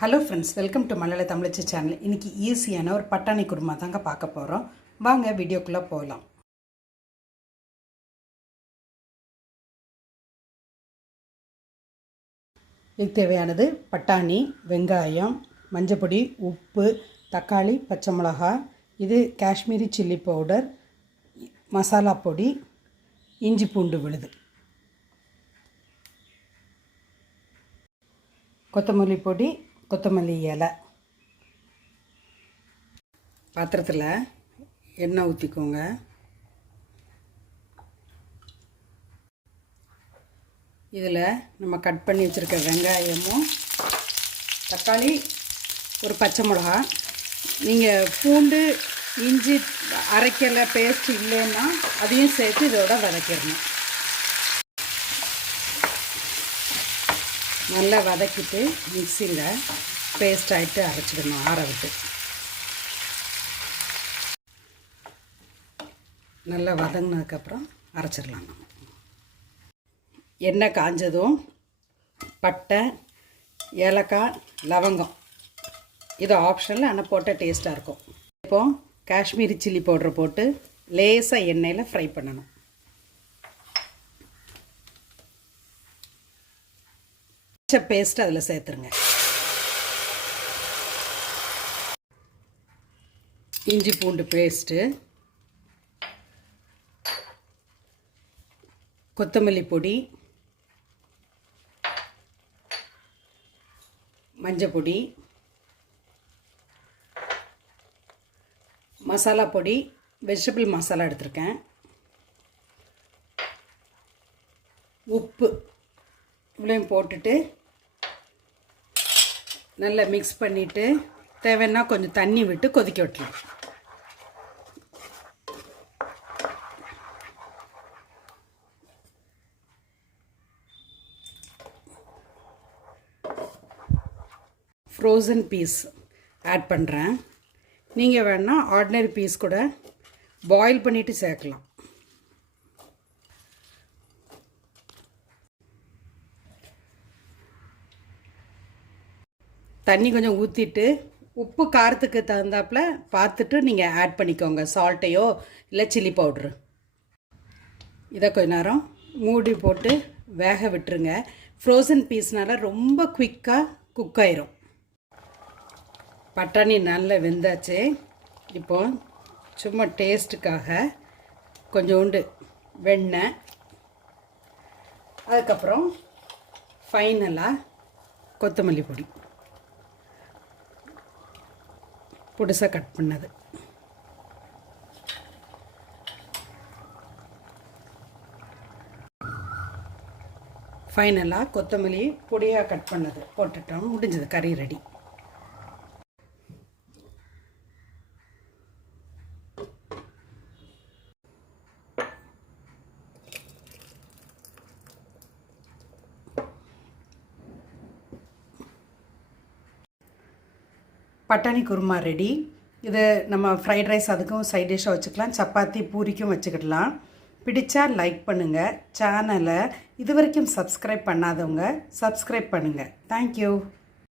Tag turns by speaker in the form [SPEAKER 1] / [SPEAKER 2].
[SPEAKER 1] Hello friends welcome to மலையாள தமிழச்சி channel இன்றைக்கி ஈஸியான ஒரு பட்டாணி குருமா தாங்க பார்க்க போகிறோம் வாங்க வீடியோக்குள்ளே போகலாம் இதுக்கு தேவையானது பட்டாணி வெங்காயம் மஞ்சப்பொடி உப்பு தக்காளி பச்சை மிளகா இது காஷ்மீரி சில்லி பவுடர் மசாலா பொடி இஞ்சி பூண்டு விழுது. கொத்தமல்லி பொடி கொத்தமல்லி இலை. பாத்திரத்தில் எண்ணெய் ஊற்றிக்கோங்க இதில் நம்ம கட் பண்ணி வச்சுருக்க வெங்காயமும் தக்காளி ஒரு பச்சை மிளகா. நீங்கள் பூண்டு இஞ்சி அரைக்கலை பேஸ்ட் இல்லைன்னா அதையும் சேர்த்து இதோட வதக்கிடணும். நல்லா வதக்கிட்டு மிக்சியில் பேஸ்ட் ஆகிட்டு அரைச்சிடணும் ஆற விட்டு. நல்லா வதங்கினதுக்கப்புறம் அரைச்சிடலாம். எண்ணெய் காஞ்சதும் பட்டை ஏலக்காய் லவங்கம். இது ஆப்ஷனில் ஆனால் போட்டால் டேஸ்ட்டாக இருக்கும். இப்போ காஷ்மீரி சில்லி பவுடர் போட்டு லேசாக எண்ணெயில் ஃப்ரை பண்ணணும். பேஸ்ட் அதில் சேர்த்துருங்க. இஞ்சி பூண்டு பேஸ்ட்டு கொத்தமல்லி பொடி மஞ்சள் பொடி மசாலா பொடி வெஜிடபிள் மசாலா எடுத்திருக்கேன். உப்பு இவ்வளோயும் போட்டுட்டு நல்லா மிக்ஸ் பண்ணிவிட்டு தேவைன்னா கொஞ்சம் தண்ணி விட்டு கொதிக்க விட்டுலாம் ஃப்ரோசன் பீஸ் ஆட் பண்ணுறேன் நீங்கள் வேணால் ஆர்டினரி பீஸ் கூட பாயில் பண்ணிவிட்டு சேர்க்கலாம். தண்ணி கொஞ்சம் ஊற்றிட்டு உப்பு காரத்துக்கு தகுந்தாப்பில் பார்த்துட்டு நீங்கள் ஆட் பண்ணிக்கோங்க. சால்ட்டையோ இல்லை சில்லி பவுட்ரு இதை கொஞ்ச நேரம் மூடி போட்டு வேக விட்டுருங்க. ஃப்ரோசன் பீஸ்னால ரொம்ப குயிக்காக குக் ஆயிரும். பட்டாணி நல்லா வெந்தாச்சு. இப்போ சும்மா டேஸ்ட்டுக்காக கொஞ்சோண்டு வெண்ணெய். அதுக்கப்புறம் ஃபைனலாக கொத்தமல்லி பொடி. பொடிசாக கட் பண்ணது. ஃபைனலாக கொத்தமல்லி பொடியாக கட் பண்ணது. போட்டுட்டோம். முடிஞ்சது. கறி ரெடி பட்டாணி குருமா ரெடி இது நம்ம ஃப்ரைட் ரைஸ் அதுக்கும் சைட் டிஷ்ஷாக வச்சுக்கலாம். சப்பாத்தி பூரிக்கும் வச்சுக்கிடலாம். பிடிச்சா லைக் பண்ணுங்கள் சேனலை இது வரைக்கும் சப்ஸ்கிரைப் பண்ணாதவங்க சப்ஸ்கிரைப் பண்ணுங்கள் தேங்க்யூ